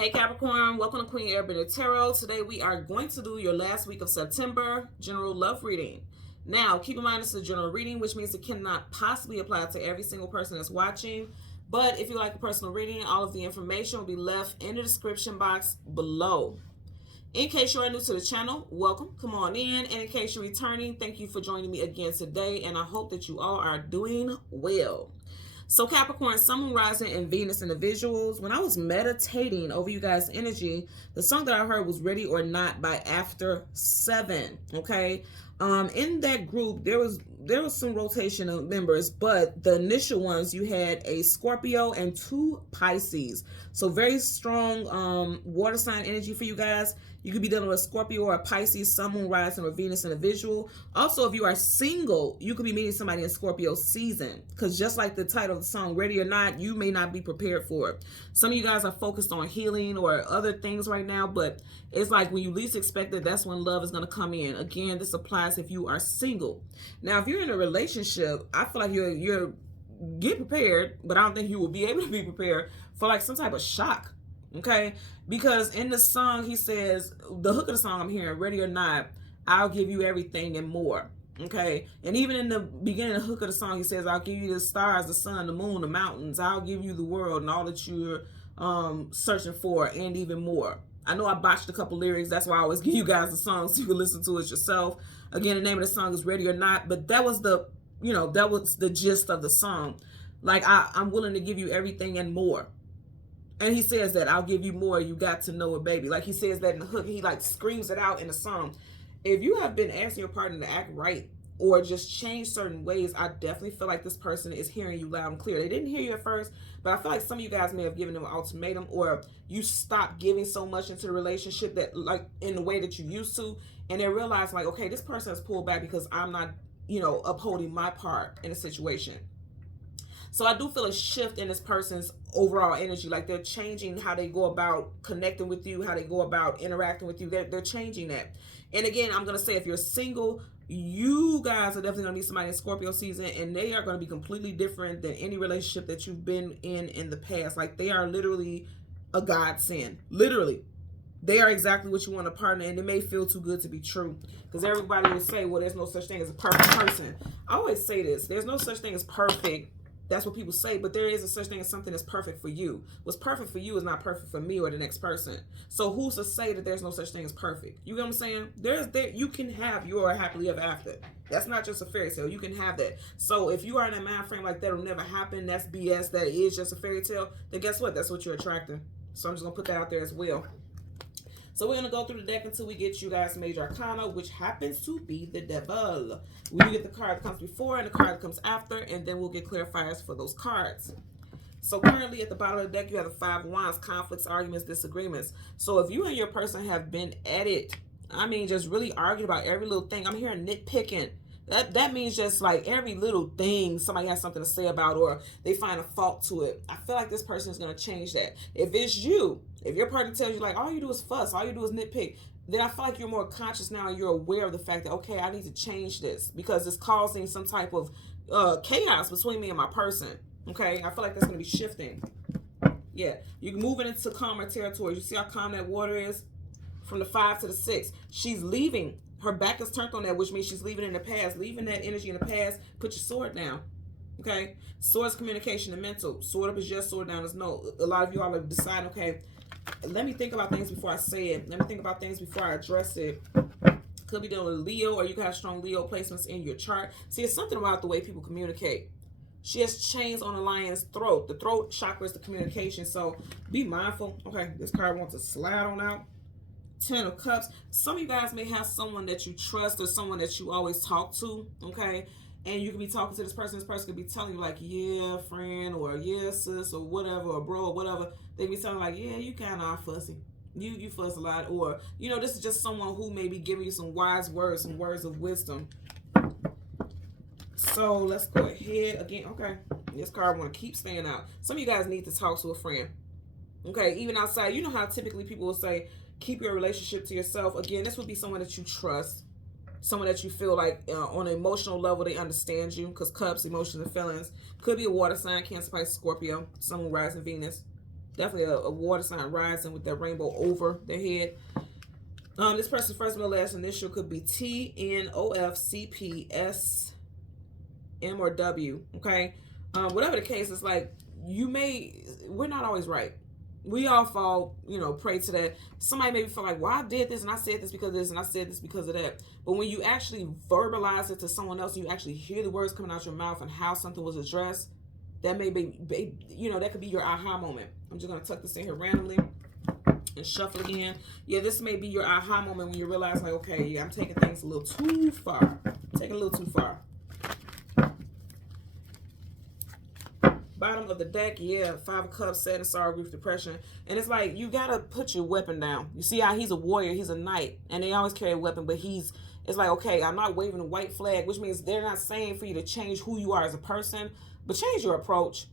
Hey Capricorn, welcome to Queen Airbender Tarot. Today we are going to do your last week of September general love reading. Now, keep in mind this is a general reading, which means it cannot possibly apply to every single person that's watching. But if you like a personal reading, all of the information will be left in the description box below. In case you are new to the channel, welcome, come on in. And in case you're returning, thank you for joining me again today. And I hope that you all are doing well. So Capricorn, Sun, Moon, Rising, and Venus individuals. When I was meditating over you guys' energy, the song that I heard was Ready or Not by After 7. Okay. In that group, there was some rotation of members, but the initial ones, you had a Scorpio and 2 Pisces. So very strong water sign energy for you guys. You could be dealing with a Scorpio or a Pisces, Sun, Moon, Rising, or Venus individual. Also, if you are single, you could be meeting somebody in Scorpio season. Because just like the title of the song, Ready or Not, you may not be prepared for it. Some of you guys are focused on healing or other things right now, but it's like when you least expect it, that's when love is going to come in. Again, this applies if you are single. Now, if you're in a relationship, I feel like you're get prepared, but I don't think you will be able to be prepared for like some type of shock. Okay, because in the song he says, the hook of the song I'm hearing, Ready or Not, I'll give you everything and more. Okay, and even in the beginning of the hook of the song he says, I'll give you the stars, the sun, the moon, the mountains, I'll give you the world and all that you're searching for and even more. I know I botched a couple lyrics, that's why I always give you guys the song so you can listen to it yourself. Again, the name of the song is Ready or Not, but that was the gist of the song. Like, I'm willing to give you everything and more. And he says that, I'll give you more, you got to know it, baby. Like he says that in the hook, he like screams it out in the song. If you have been asking your partner to act right or just change certain ways, I definitely feel like this person is hearing you loud and clear. They didn't hear you at first, but I feel like some of you guys may have given them an ultimatum, or you stopped giving so much into the relationship that like in the way that you used to. And they realize like, okay, this person has pulled back because I'm not, upholding my part in a situation. So I do feel a shift in this person's overall energy. Like they're changing how they go about connecting with you, how they go about interacting with you. They're changing that. And again, I'm going to say if you're single, you guys are definitely going to meet somebody in Scorpio season, and they are going to be completely different than any relationship that you've been in the past. Like they are literally a godsend. Literally. They are exactly what you want a partner, and it may feel too good to be true. Because everybody will say, well, there's no such thing as a perfect person. I always say this. There's no such thing as perfect. That's what people say, but there is a such thing as something that's perfect for you. What's perfect for you is not perfect for me or the next person. So who's to say that there's no such thing as perfect? You get what I'm saying? You can have your happily ever after. That's not just a fairy tale. You can have that. So if you are in a mind frame like that'll never happen, that's BS, that is just a fairy tale, then guess what? That's what you're attracting. So I'm just going to put that out there as well. So we're going to go through the deck until we get you guys Major Arcana, which happens to be the Devil. We do get the card that comes before and the card that comes after, and then we'll get clarifiers for those cards. So currently at the bottom of the deck, you have the 5 Wands, conflicts, arguments, disagreements. So if you and your person have been at it, I mean, just really arguing about every little thing. I'm hearing nitpicking. That means just like every little thing somebody has something to say about, or they find a fault to it. I feel like this person is going to change that. If it's you, if your partner tells you like all you do is fuss, all you do is nitpick, then I feel like you're more conscious now and you're aware of the fact that, okay, I need to change this because it's causing some type of chaos between me and my person. Okay, I feel like that's going to be shifting. Yeah, you're moving into calmer territory. You see how calm that water is? From the 5 to the 6. She's leaving. Her back is turned on that, which means she's leaving in the past. Leaving that energy in the past. Put your sword down. Okay? Sword is communication and mental. Sword up is yes, sword down is no. A lot of you all have decided, okay, let me think about things before I say it. Let me think about things before I address it. Could be dealing with Leo, or you can have strong Leo placements in your chart. See, it's something about the way people communicate. She has chains on the lion's throat. The throat chakra is the communication, so be mindful. Okay, this card wants to slide on out. 10 of Cups. Some of you guys may have someone that you trust or someone that you always talk to, okay? And you can be talking to this person. This person could be telling you like, yeah, friend, or yeah, sis, or whatever, or bro, or whatever. They be telling like, yeah, you kind of are fussy. You fuss a lot. Or, this is just someone who may be giving you some wise words, some words of wisdom. So let's go ahead again. Okay, this card want to keep staying out. Some of you guys need to talk to a friend. Okay, even outside. You know how typically people will say, keep your relationship to yourself. Again, this would be someone that you trust. Someone that you feel like on an emotional level, they understand you. Because Cups, emotions and feelings. Could be a water sign, Cancer, Pisces, Scorpio, Sun, Moon, Rising, Venus. Definitely a water sign rising with that rainbow over their head. This person's first, middle, last initial could be T, N, O, F, C, P, S, M, or W. Okay, whatever the case, it's like we're not always right. We all fall, prey to that. Somebody maybe feel like, well, I did this and I said this because of this and I said this because of that. But when you actually verbalize it to someone else, you actually hear the words coming out your mouth and how something was addressed, that may be, that could be your aha moment. I'm just going to tuck this in here randomly and shuffle again. Yeah, this may be your aha moment when you realize, like, okay, yeah, I'm taking things a little too far. Taking a little too far. Bottom of the deck, yeah, 5 of Cups, sadness, sorrow, grief, depression. And it's like, you got to put your weapon down. You see how he's a warrior, he's a knight, and they always carry a weapon, but it's like, okay, I'm not waving a white flag, which means they're not saying for you to change who you are as a person, but change your approach.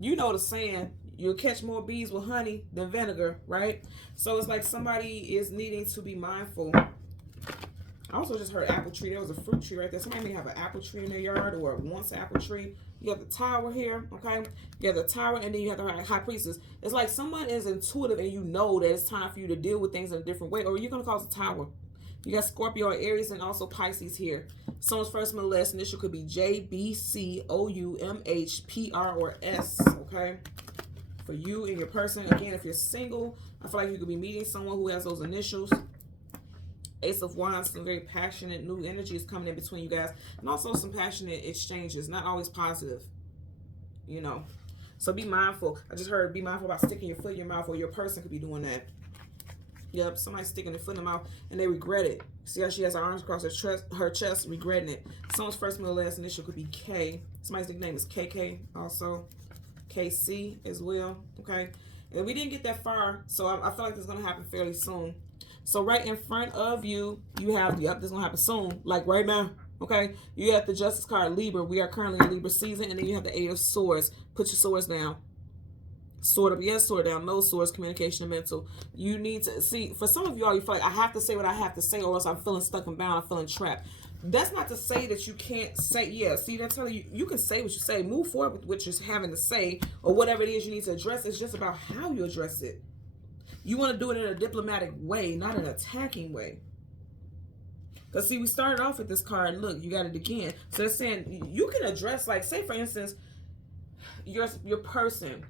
You know the saying, you'll catch more bees with honey than vinegar, right? So it's like somebody is needing to be mindful. I also just heard apple tree. There was a fruit tree right there. Somebody may have an apple tree in their yard or wants an apple tree. You have the tower here, okay? You have the tower, and then you have the high priestess. It's like someone is intuitive, and you know that it's time for you to deal with things in a different way, or you're going to cause a tower. You got Scorpio, Aries, and also Pisces here. Someone's first, middle, last initial could be J, B, C, O, U, M, H, P, R, or S, okay? For you and your person. Again, if you're single, I feel like you could be meeting someone who has those initials. Ace of Wands, some very passionate new energy is coming in between you guys. And also some passionate exchanges, not always positive, So be mindful. I just heard be mindful about sticking your foot in your mouth, or your person could be doing that. Yep, somebody's sticking their foot in the mouth and they regret it. See how she has her arms across her chest, regretting it. Someone's first, middle, last initial could be K. Somebody's nickname is KK also. KC as well, okay? And we didn't get that far, so I feel like this is going to happen fairly soon. So right in front of you, you have, this is going to happen soon, like right now, okay? You have the Justice card, Libra. We are currently in Libra season. And then you have the 8 of Swords. Put your swords down. Sword up, yes, sword down. No swords, communication and mental. You need to, see, for some of y'all, you feel like, I have to say what I have to say or else I'm feeling stuck and bound, I'm feeling trapped. That's not to say that you can't say, see, they're telling you, you can say what you say, move forward with what you're having to say, or whatever it is you need to address. It's just about how you address it. You want to do it in a diplomatic way, not an attacking way. Because, see, we started off with this card, and look, you got it again. So it's saying you can address, like, say, for instance, your person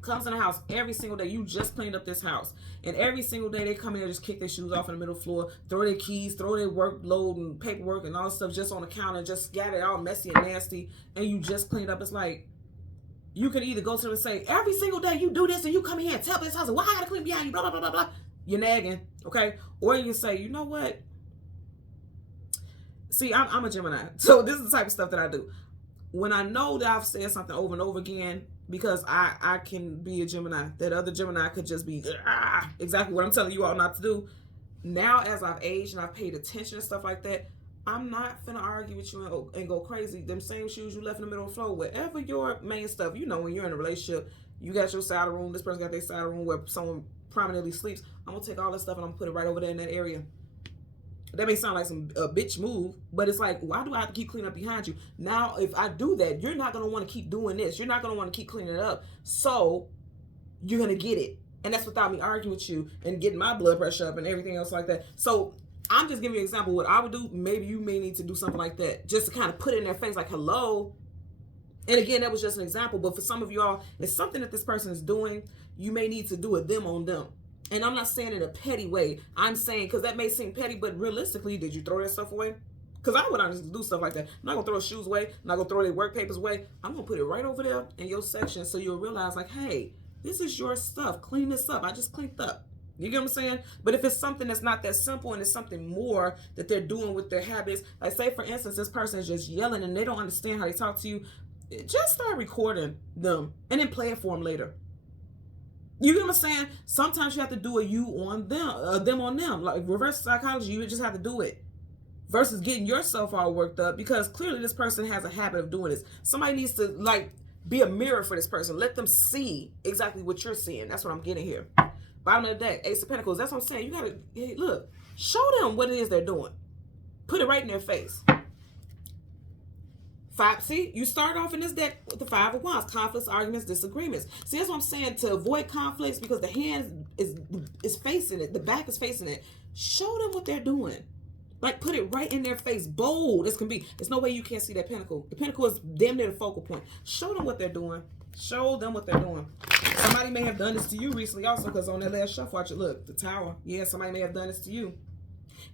comes in the house every single day. You just cleaned up this house. And every single day they come in and just kick their shoes off in the middle floor, throw their keys, throw their workload and paperwork and all this stuff just on the counter and just got it all messy and nasty. And you just cleaned up. It's like, you could either go to them and say, every single day you do this and you come here and tell this house, why I gotta clean behind you, blah, blah, blah, blah, blah. You're nagging, okay? Or you say, you know what? See, I'm a Gemini. So this is the type of stuff that I do. When I know that I've said something over and over again, because I can be a Gemini, that other Gemini could just be exactly what I'm telling you all not to do. Now, as I've aged and I've paid attention and stuff like that, I'm not finna argue with you and go crazy. Them same shoes you left in the middle of the floor, whatever your main stuff, when you're in a relationship, you got your side of the room, this person got their side of the room where someone prominently sleeps. I'm gonna take all this stuff and I'm gonna put it right over there in that area. That may sound like a bitch move, but it's like, why do I have to keep cleaning up behind you? Now, if I do that, you're not going to want to keep doing this. You're not going to want to keep cleaning it up. So you're going to get it. And that's without me arguing with you and getting my blood pressure up and everything else like that. So I'm just giving you an example of what I would do. Maybe you may need to do something like that, just to kind of put it in their face like, hello. And again, that was just an example. But for some of y'all, it's something that this person is doing. You may need to do a them on them. And I'm not saying in a petty way. I'm saying, because that may seem petty, but realistically, did you throw that stuff away? Because I would honestly do stuff like that. I'm not going to throw shoes away. I'm not going to throw their work papers away. I'm going to put it right over there in your section so you'll realize, like, hey, this is your stuff. Clean this up. I just cleaned up. You get what I'm saying? But if it's something that's not that simple and it's something more that they're doing with their habits, like say, for instance, this person is just yelling and they don't understand how they talk to you, just start recording them and then play it for them later. You get what I'm saying? Sometimes you have to do a you on them, them on them. Like reverse psychology, you just have to do it. Versus getting yourself all worked up, because clearly this person has a habit of doing this. Somebody needs to be a mirror for this person. Let them see exactly what you're seeing. That's what I'm getting here. Bottom of the deck, Ace of Pentacles. That's what I'm saying. You gotta, look, show them what it is they're doing. Put it right in their face. Five. See, you start off in this deck with the Five of Wands: conflicts, arguments, disagreements. See, that's what I'm saying, to avoid conflicts, because the hand is facing it, the back is facing it. Show them what they're doing. Like, put it right in their face, bold as can be. There's no way you can't see that pentacle. The pentacle is damn near the focal point. Show them what they're doing. Show them what they're doing. Somebody may have done this to you recently also, because on that last shuffle, watch it, look, the Tower. Yeah, somebody may have done this to you.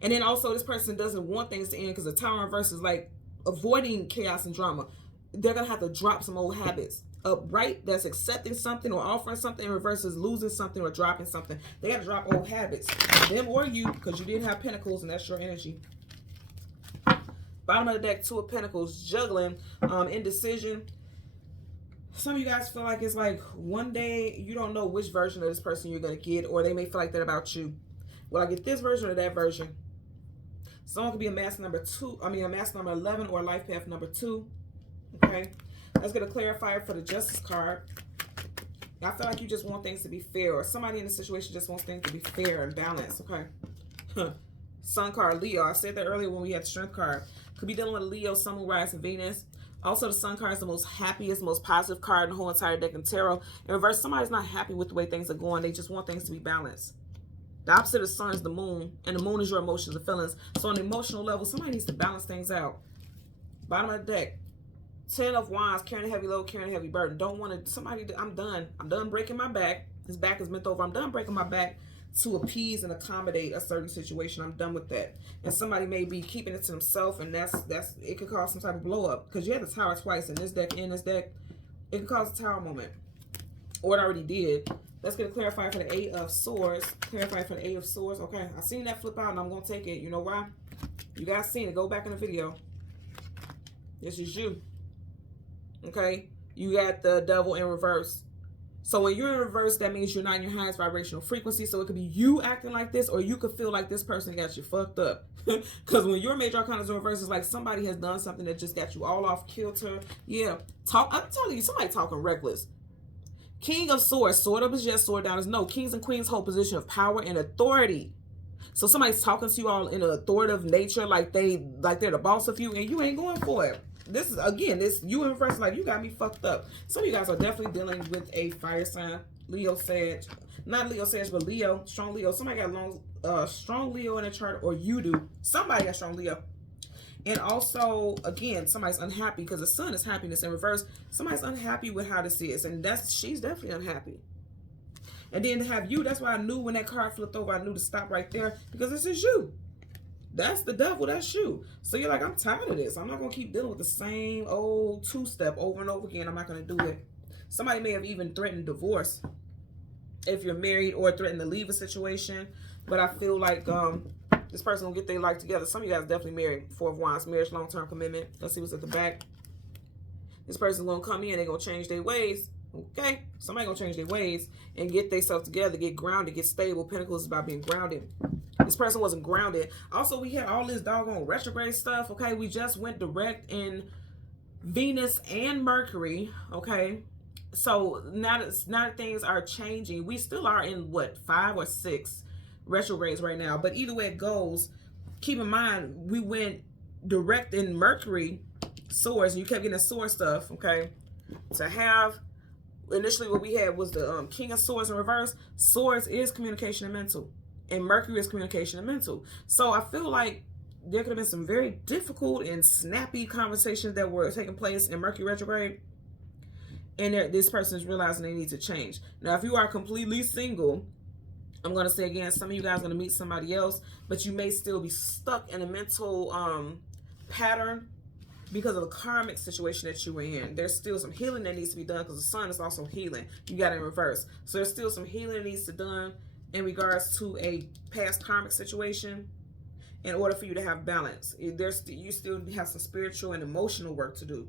And then also, this person doesn't want things to end, because the Tower in reverse is like avoiding chaos and drama. They're going to have to drop some old habits. Upright, that's accepting something or offering something. In reverse is losing something or dropping something. They got to drop old habits. Them or you, because you didn't have pentacles and that's your energy. Bottom of the deck, Two of Pentacles, juggling, indecision. Some of you guys feel like it's like one day you don't know which version of this person you're going to get, or they may feel like that about you. Will I get this version or that version? Someone could be a mask number 2, a mask number 11 or life path number 2. Okay. Let's get a clarifier for the Justice card. I feel like you just want things to be fair, or somebody in the situation just wants things to be fair and balanced. Okay. Sun card, Leo. I said that earlier when we had the Strength card. Could be dealing with Leo, Sun, Moon, Rise, and Venus. Also, the Sun card is the most happiest, most positive card in the whole entire deck in tarot. In reverse, somebody's not happy with the way things are going. They just want things to be balanced. The opposite of the Sun is the Moon, and the Moon is your emotions and feelings. So on the emotional level, somebody needs to balance things out. Bottom of the deck, 10 of Wands, carrying a heavy load, carrying a heavy burden. Don't want to, somebody, I'm done. I'm done breaking my back. His back is bent over. I'm done breaking my back to appease and accommodate a certain situation. I'm done with that. And somebody may be keeping it to themselves, and that's it could cause some type of blow up, because you had the Tower twice in this deck and this deck. It could cause a Tower moment, or it already did. Let's get a clarifier for the Eight of Swords. Clarify for the Eight of Swords. Okay, I seen that flip out, and I'm gonna take it. You know why? You guys seen it. Go back in the video. This is you. Okay, you got the Devil in reverse. So when you're in reverse, that means you're not in your highest vibrational frequency. So it could be you acting like this, or you could feel like this person got you fucked up. Because when your major arcana is in reverse, it's like somebody has done something that just got you all off kilter. Yeah, I'm telling you, somebody talking reckless. King of Swords, sword up is yes, sword down is no. Kings and queens hold position of power and authority. So somebody's talking to you all in an authoritative nature, like they're the boss of you, and you ain't going for it. This is, again, this you in reverse, like you got me fucked up. Some of you guys are definitely dealing with a fire sign. Leo, Sag, not Leo, Sag, but Leo, strong Leo. Somebody got strong Leo in a chart, or you do. Somebody got strong Leo. And also, again, somebody's unhappy because the Sun is happiness in reverse. Somebody's unhappy with how this is, and she's definitely unhappy. And then to have you, that's why I knew when that card flipped over, I knew to stop right there, because this is you. That's the Devil, that's you. So you're like, I'm tired of this. I'm not going to keep dealing with the same old two-step over and over again. I'm not going to do it. Somebody may have even threatened divorce if you're married, or threatened to leave a situation. But I feel like this person will get their life together. Some of you guys definitely married. Four of Wands, marriage, long-term commitment. Let's see what's at the back. This person's going to come in. They're going to change their ways. Okay? Somebody going to change their ways and get themselves together, get grounded, get stable. Pentacles is about being grounded. This person wasn't grounded. Also, we had all this doggone retrograde stuff. Okay? We just went direct in Venus and Mercury. Okay? So now that things are changing, we still are in, what, 5 or 6 retrogrades right now. But either way it goes, keep in mind, we went direct in Mercury, swords, and you kept getting the sword stuff, okay? To have, initially what we had was the King of Swords in reverse. Swords is communication and mental, and Mercury is communication and mental. So I feel like there could have been some very difficult and snappy conversations that were taking place in Mercury retrograde, and this person is realizing they need to change. Now, if you are completely single, I'm going to say again, some of you guys are going to meet somebody else, but you may still be stuck in a mental pattern because of the karmic situation that you were in. There's still some healing that needs to be done, because the Sun is also healing. You got it in reverse. So there's still some healing that needs to be done in regards to a past karmic situation in order for you to have balance. You still have some spiritual and emotional work to do,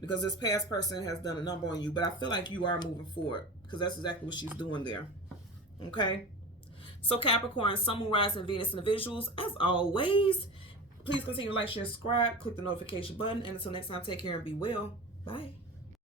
because this past person has done a number on you. But I feel like you are moving forward, because that's exactly what she's doing there. Okay, so Capricorn, Sun, Moon, Rise, and Venus individuals, as always, please continue to like, share, subscribe, click the notification button, and until next time, take care and be well. Bye.